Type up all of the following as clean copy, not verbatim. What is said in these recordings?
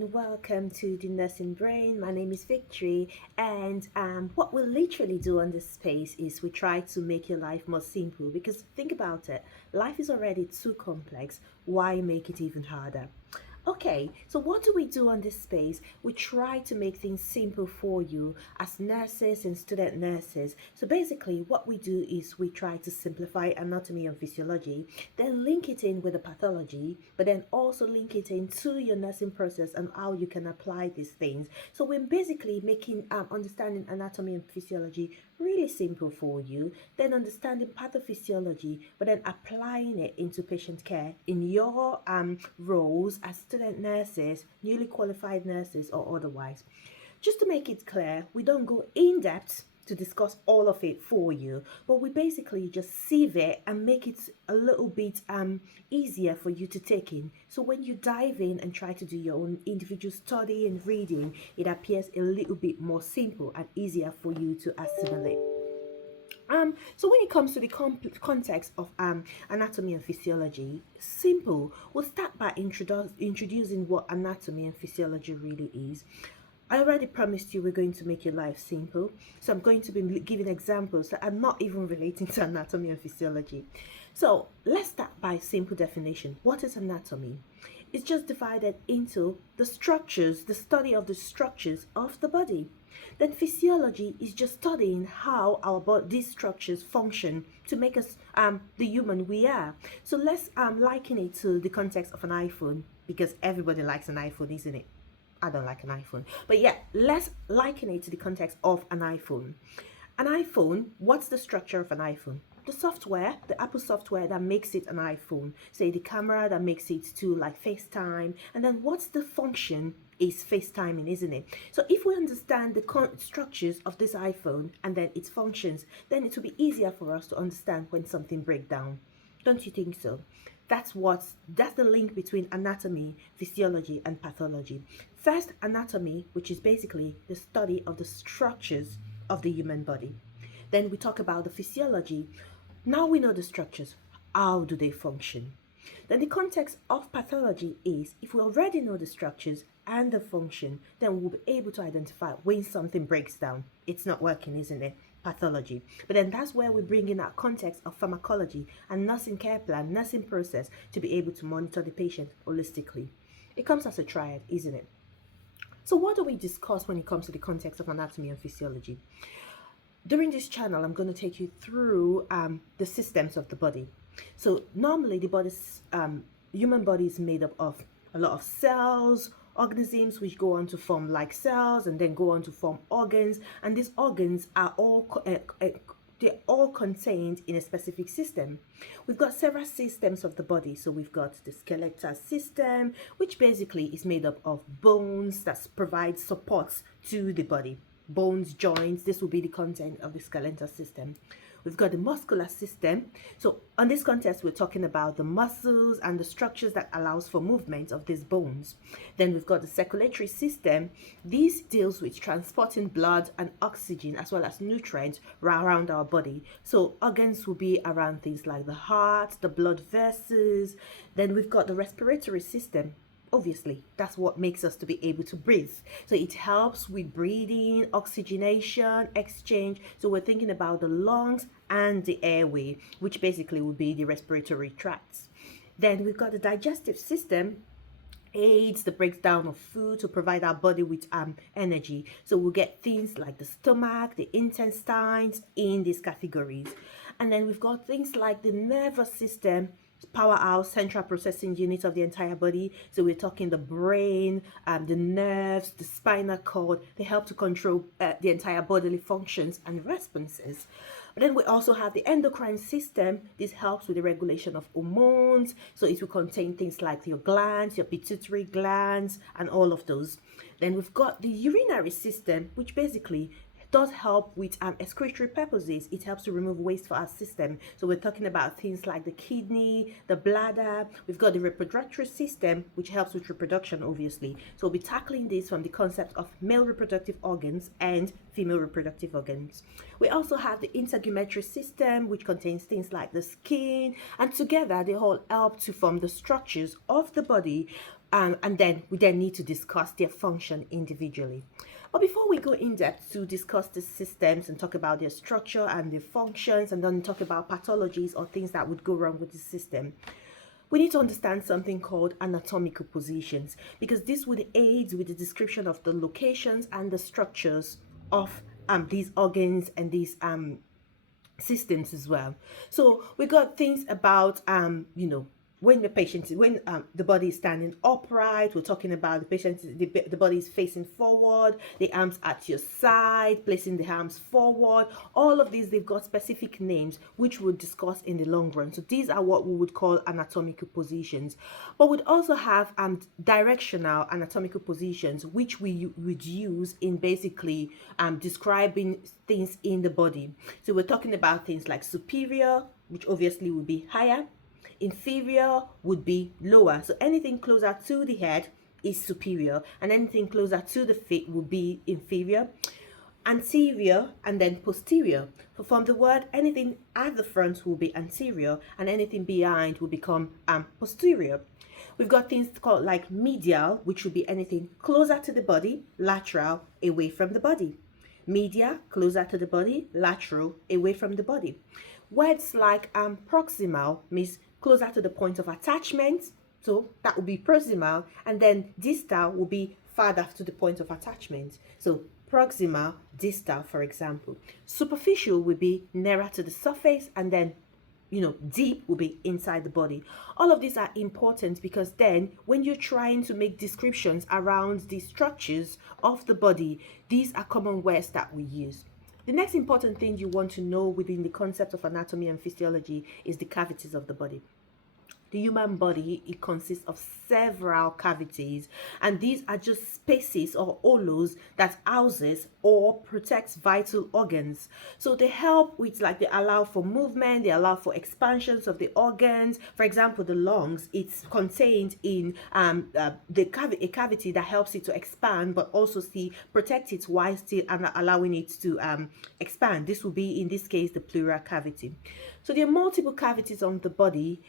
and welcome to the Nursing Brain. My name is Victory, and what we literally do on this space is we try to make your life more simple because think about it, life is already too complex. Why make it even harder? Okay, so what do we do on this space? We try to make things simple for you as nurses and student nurses. So basically, what we do is we try to simplify anatomy and physiology, then link it in with the pathology, but then also link it into your nursing process and how you can apply these things. So we're basically making understanding anatomy and physiology really simple for you, then understanding pathophysiology, but then applying it into patient care in your roles as student nurses, newly qualified nurses, or otherwise. Just to make it clear, we don't go in depth to discuss all of it for you, but we basically just sieve it and make it a little bit easier for you to take in. So when you dive in and try to do your own individual study and reading, it appears a little bit more simple and easier for you to assimilate. So when it comes to the context of anatomy and physiology, simple. We'll start by introducing what anatomy and physiology really is. I already promised you we're going to make your life simple, so I'm going to be giving examples that are not even relating to anatomy and physiology. So let's start by simple definition. What is anatomy? It's just divided into the structures, the study of the structures of the body. Then physiology is just studying how these structures function to make us the human we are. So let's liken it to the context of an iPhone, because everybody likes an iPhone, isn't it? I don't like an iPhone. But yeah, let's liken it to the context of an iPhone. An iPhone, what's the structure of an iPhone? The software, the Apple software that makes it an iPhone. Say the camera that makes it to like FaceTime. And then what's the function is FaceTiming, isn't it? So if we understand the structures of this iPhone and then its functions, then it will be easier for us to understand when something breaks down. Don't you think so? That's the link between anatomy, physiology, and pathology. First, anatomy, which is basically the study of the structures of the human body. Then we talk about the physiology. Now we know the structures. How do they function? Then the context of pathology is if we already know the structures and the function, then we'll be able to identify when something breaks down. It's not working, isn't it? Pathology. But then that's where we bring in our context of pharmacology and nursing care plan, nursing process to be able to monitor the patient holistically. It comes as a triad, isn't it? So what do we discuss when it comes to the context of anatomy and physiology? During this channel, I'm going to take you through the systems of the body. So normally the human body is made up of a lot of cells, organisms which go on to form like cells and then go on to form organs, and these organs are they're all contained in a specific system. We've got several systems of the body. So we've got the skeletal system, which basically is made up of bones that provide supports to the body. Bones, joints, this will be the content of the skeletal system. We've got the muscular system. So on this context, we're talking about the muscles and the structures that allows for movement of these bones. Then we've got the circulatory system. This deals with transporting blood and oxygen as well as nutrients around our body. So organs will be around things like the heart, the blood vessels. Then we've got the respiratory system. Obviously, that's what makes us to be able to breathe. So it helps with breathing, oxygenation, exchange. So we're thinking about the lungs and the airway, which basically would be the respiratory tracts. Then we've got the digestive system, aids the breakdown of food to provide our body with energy. So we'll get things like the stomach, the intestines in these categories. And then we've got things like the nervous system, powerhouse, central processing unit of the entire body. So we're talking the brain, the nerves, the spinal cord. They help to control the entire bodily functions and responses. But then we also have the endocrine system. This helps with the regulation of hormones. So it will contain things like your glands, your pituitary glands, and all of those. Then we've got the urinary system, which basically does help with excretory purposes. It helps to remove waste for our system. So we're talking about things like the kidney, the bladder. We've got the reproductive system, which helps with reproduction, obviously. So we'll be tackling this from the concept of male reproductive organs and female reproductive organs. We also have the integumentary system, which contains things like the skin, and together they all help to form the structures of the body. And then we then need to discuss their function individually. But before we go in depth to discuss the systems and talk about their structure and their functions, and then talk about pathologies or things that would go wrong with the system, we need to understand something called anatomical positions, because this would aid with the description of the locations and the structures of these organs and these systems as well. So we got things about when the body is standing upright, we're talking about the body is facing forward, the arms at your side, placing the arms forward. All of these, they've got specific names which we'll discuss in the long run. So these are what we would call anatomical positions. But we'd also have directional anatomical positions, which we would use in basically describing things in the body. So we're talking about things like superior, which obviously would be higher. Inferior would be lower. So anything closer to the head is superior, and anything closer to the feet would be inferior. Anterior and then posterior. So from the word, anything at the front will be anterior, and anything behind will become posterior. We've got things called like medial, which would be anything closer to the body, lateral, away from the body. Media, closer to the body, lateral, away from the body. Words like proximal means closer to the point of attachment, so that would be proximal, and then distal will be farther to the point of attachment. So proximal, distal, for example. Superficial would be nearer to the surface, and then deep will be inside the body. All of these are important because then when you're trying to make descriptions around the structures of the body, these are common words that we use. The next important thing you want to know within the concept of anatomy and physiology is the cavities of the body. The human body, it consists of several cavities, and these are just spaces or hollows that houses or protects vital organs. So they help with, they allow for movement, they allow for expansions of the organs. For example, the lungs, it's contained in a cavity that helps it to expand, but also protect it while still allowing it to expand. This will be, in this case, the pleural cavity. So there are multiple cavities on the body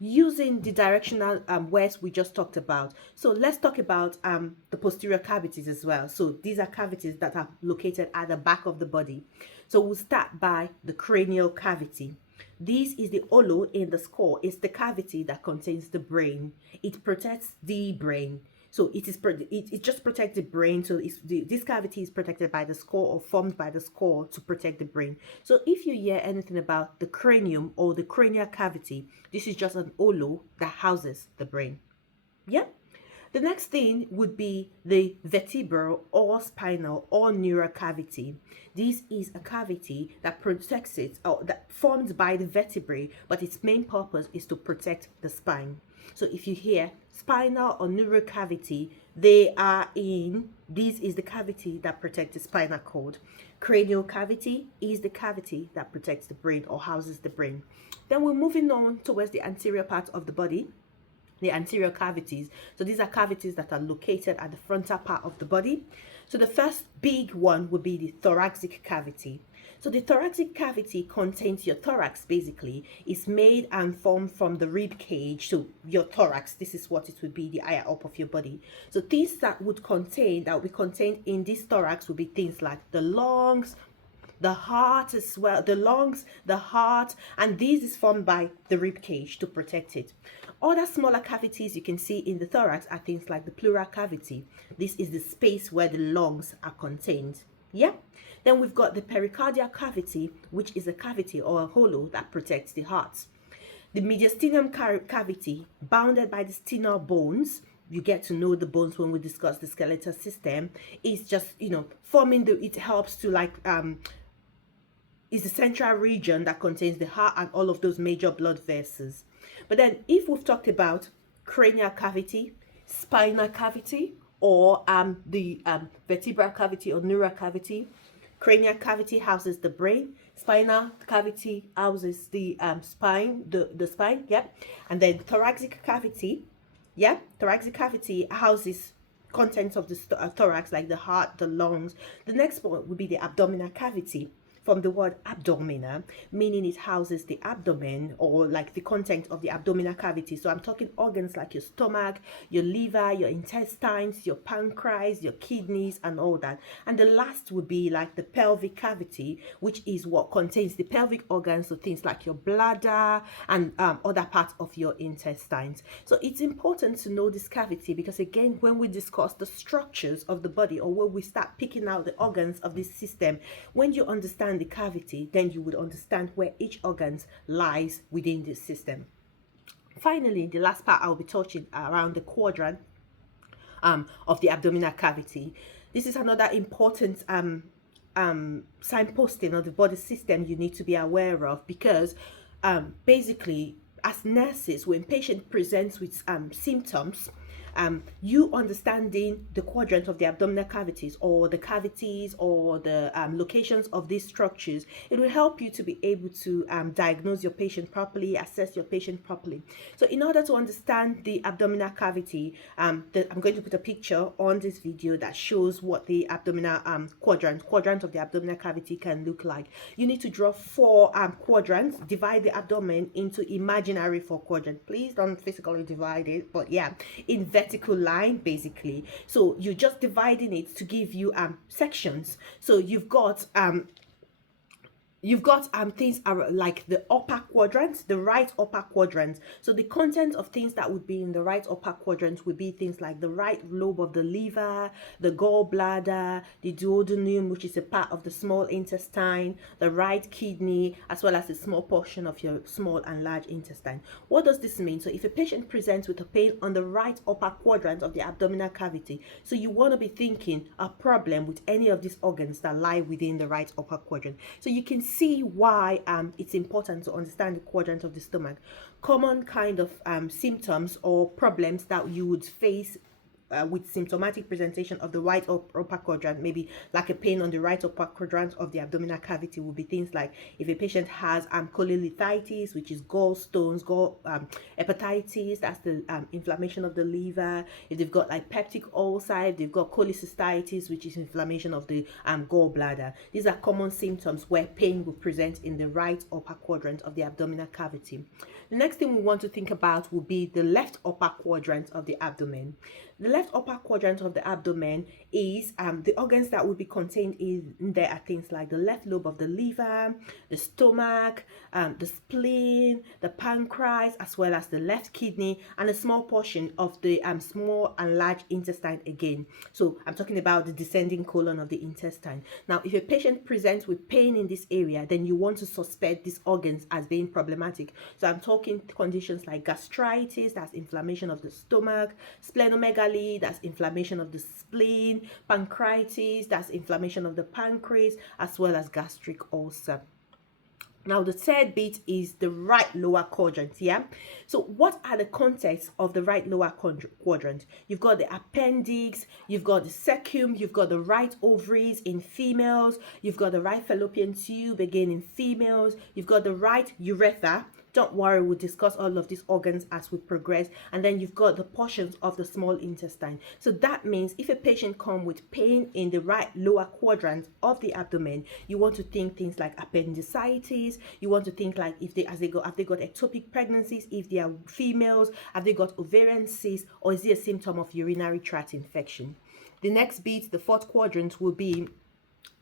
using the directional words we just talked about. So let's talk about the posterior cavities as well. So these are cavities that are located at the back of the body. So we'll start by the cranial cavity. This is the hollow in the skull. It's the cavity that contains the brain. It protects the brain. So it just protects the brain. So this cavity is protected by the skull, or formed by the skull to protect the brain. So if you hear anything about the cranium or the cranial cavity, this is just an hollow that houses the brain. Yeah. The next thing would be the vertebral or spinal or neural cavity. This is a cavity that protects it, or that formed by the vertebrae, but its main purpose is to protect the spine. So if you hear spinal or neural cavity, this is the cavity that protects the spinal cord. Cranial cavity is the cavity that protects the brain or houses the brain. Then we're moving on towards the anterior part of the body, the anterior cavities. So these are cavities that are located at the frontal part of the body. So the first big one would be the thoracic cavity. So the thoracic cavity contains your thorax. Basically, it's made and formed from the rib cage. So your thorax, this is what it would be, the higher up of your body. So things that would be contained in this thorax would be things like the lungs, the heart as well, the lungs, the heart, and this is formed by the rib cage to protect it. Other smaller cavities you can see in the thorax are things like the pleural cavity. This is the space where the lungs are contained. Yeah. Then we've got the pericardial cavity, which is a cavity or a hollow that protects the heart. The mediastinum cavity, bounded by the sternal bones. You get to know the bones when we discuss the skeletal system. Is just forming it helps to is the central region that contains the heart and all of those major blood vessels. But then if we've talked about cranial cavity, spinal cavity, or the vertebral cavity or neural cavity, cranial cavity houses the brain, spinal cavity houses the spine, the spine, yep. And then thoracic cavity, thoracic cavity houses contents of the thorax, like the heart, the lungs. The next one would be the abdominal cavity. from the word abdominal, meaning it houses the abdomen, or like the content of the abdominal cavity. So I'm talking organs like your stomach, your liver, your intestines, your pancreas, your kidneys, and all that. And the last would be like the pelvic cavity, which is what contains the pelvic organs, so things like your bladder and other parts of your intestines. So it's important to know this cavity, because again, when we discuss the structures of the body, or when we start picking out the organs of this system, when you understand the cavity, then you would understand where each organ lies within this system. Finally, the last part I'll be touching around the quadrant of the abdominal cavity. This is another important signposting of the body system you need to be aware of, because basically, as nurses, when patient presents with symptoms, you understanding the quadrant of the abdominal cavities, or the cavities, or the locations of these structures, it will help you to be able to diagnose your patient properly, assess your patient properly. So in order to understand the abdominal cavity, I'm going to put a picture on this video that shows what the abdominal quadrant of the abdominal cavity can look like. You need to draw 4 quadrants, divide the abdomen into imaginary 4 quadrants. Please don't physically divide it, but yeah, in vertical line basically. So you're just dividing it to give you sections. So you've got things are like the upper quadrant, the right upper quadrant. So the content of things that would be in the right upper quadrant would be things like the right lobe of the liver, the gallbladder, the duodenum, which is a part of the small intestine, the right kidney, as well as a small portion of your small and large intestine. What does this mean? So if a patient presents with a pain on the right upper quadrant of the abdominal cavity, so you want to be thinking a problem with any of these organs that lie within the right upper quadrant. So you can see why it's important to understand the quadrant of the stomach. Common kind of symptoms or problems that you would face with symptomatic presentation of the right upper quadrant, maybe like a pain on the right upper quadrant of the abdominal cavity, would be things like if a patient has cholelithitis, which is gallstones, hepatitis, that's the inflammation of the liver. If they've got like peptic ulcer, if they've got cholecystitis, which is inflammation of the gallbladder. These are common symptoms where pain will present in the right upper quadrant of the abdominal cavity. The next thing we want to think about will be the left upper quadrant of the abdomen. The left upper quadrant of the abdomen is the organs that would be contained in there are things like the left lobe of the liver, the stomach, the spleen, the pancreas, as well as the left kidney, and a small portion of the small and large intestine again. So I'm talking about the descending colon of the intestine. Now, if a patient presents with pain in this area, then you want to suspect these organs as being problematic. So I'm talking conditions like gastritis, that's inflammation of the stomach, splenomegaly, that's inflammation of the spleen, pancreatitis, that's inflammation of the pancreas, as well as gastric ulcer. Now, the third bit is the right lower quadrant, yeah? So what are the contents of the right lower quadrant? You've got the appendix, you've got the cecum, you've got the right ovaries in females, you've got the right fallopian tube, again in females, you've got the right urethra. Don't worry, we'll discuss all of these organs as we progress. And then you've got the portions of the small intestine. So that means if a patient comes with pain in the right lower quadrant of the abdomen, you want to think things like appendicitis. You want to think like have they got ectopic pregnancies, if they are females, have they got ovarian cysts, or is it a symptom of urinary tract infection? The next bit, the fourth quadrant, will be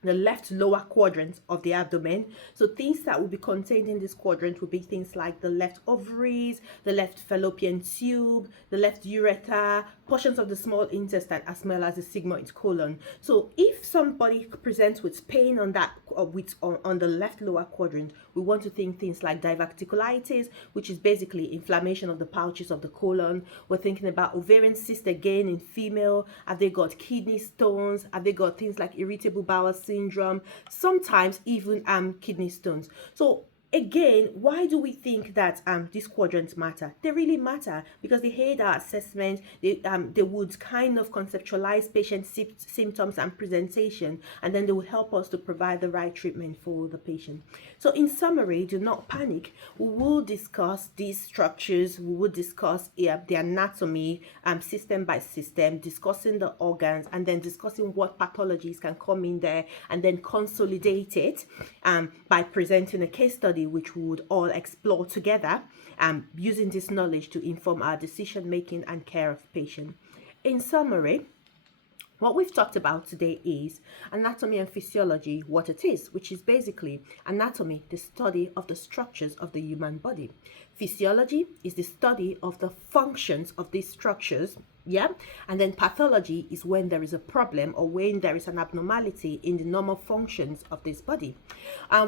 the left lower quadrant of the abdomen. So things that will be contained in this quadrant will be things like the left ovaries, the left fallopian tube, the left urethra, portions of the small intestine, as well as the sigmoid colon. So if somebody presents with pain on that on the left lower quadrant, we want to think things like diverticulitis, which is basically inflammation of the pouches of the colon. We're thinking about ovarian cyst again in female. Have they got kidney stones? Have they got things like irritable bowel syndrome? Sometimes even kidney stones. So Again, why do we think that these quadrants matter? They really matter because they aid our assessment. They would kind of conceptualize patient symptoms and presentation, and then they will help us to provide the right treatment for the patient. So in summary, do not panic. We will discuss these structures. We will discuss the anatomy system by system, discussing the organs, and then discussing what pathologies can come in there, and then consolidate it by presenting a case study which we would all explore together, using this knowledge to inform our decision making and care of patient. In summary, what we've talked about today is anatomy and physiology, what it is, which is basically anatomy, the study of the structures of the human body. Physiology is the study of the functions of these structures. Yeah, and then pathology is when there is a problem or when there is an abnormality in the normal functions of this body.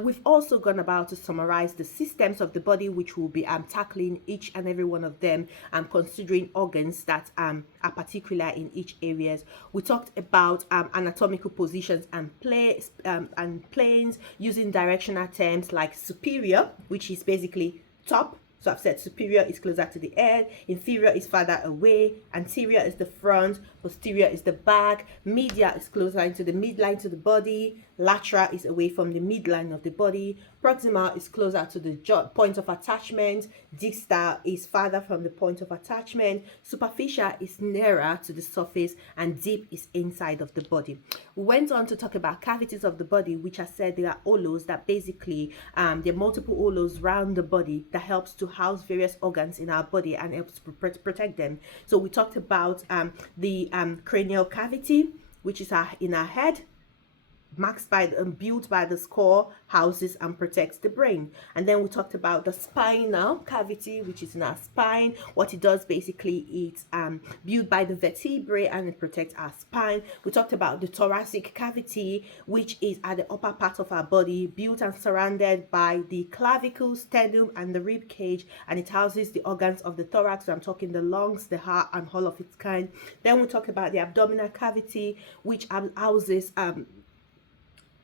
We've also gone about to summarize the systems of the body, which will be tackling each and every one of them, considering organs that are particular in each areas. We talked about anatomical positions and planes, using directional terms like superior, which is basically top. So I've said superior is closer to the head, inferior is farther away, anterior is the front, posterior is the back, medial is closer into the midline to the body, lateral is away from the midline of the body, proximal is closer to the point of attachment, distal is farther from the point of attachment, superficial is nearer to the surface, and deep is inside of the body. We went on to talk about cavities of the body, which I said they are hollows that basically there are multiple hollows around the body that helps to house various organs in our body and helps to protect them. So we talked about the cranial cavity, which is in our head, marked by built by the skull, houses and protects the brain. And then we talked about the spinal cavity, which is in our spine. What it does basically, it's built by the vertebrae and it protects our spine. We talked about the thoracic cavity, which is at the upper part of our body, built and surrounded by the clavicle, sternum and the rib cage, and it houses the organs of the thorax. So I'm talking the lungs, the heart and all of its kind. Then we talk about the abdominal cavity, which houses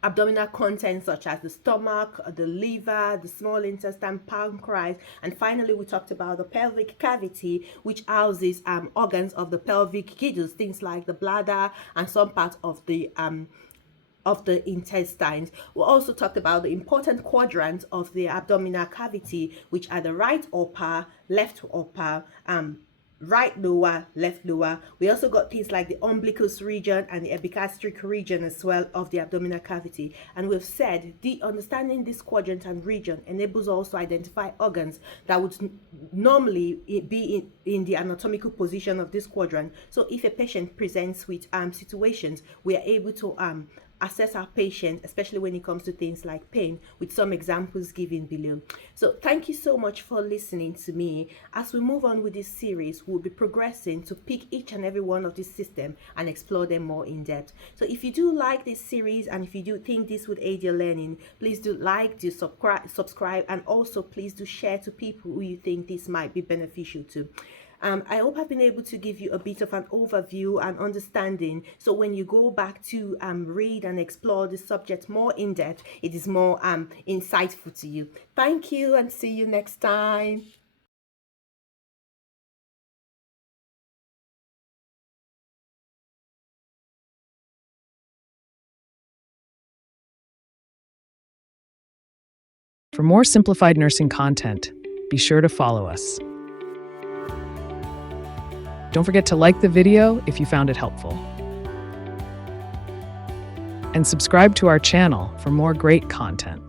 abdominal contents such as the stomach, the liver, the small intestine, pancreas, and finally we talked about the pelvic cavity, which houses organs of the pelvic girdles, things like the bladder and some parts of the intestines. We also talked about the important quadrants of the abdominal cavity, which are the right upper, left upper, right lower, left lower. We also got things like the umbilicus region and the epigastric region as well of the abdominal cavity. And we've said the understanding this quadrant and region enables us to identify organs that would normally be in the anatomical position of this quadrant. So if a patient presents with situations, we are able to assess our patient, especially when it comes to things like pain, with some examples given below. So thank you so much for listening to me. As we move on with this series, we'll be progressing to pick each and every one of this system and explore them more in depth. So if you do like this series and if you do think this would aid your learning, please do like, do subscribe, and also please do share to people who you think this might be beneficial to. I hope I've been able to give you a bit of an overview and understanding, so when you go back to read and explore the subject more in depth, it is more insightful to you. Thank you and see you next time. For more simplified nursing content, be sure to follow us. Don't forget to like the video if you found it helpful. And subscribe to our channel for more great content.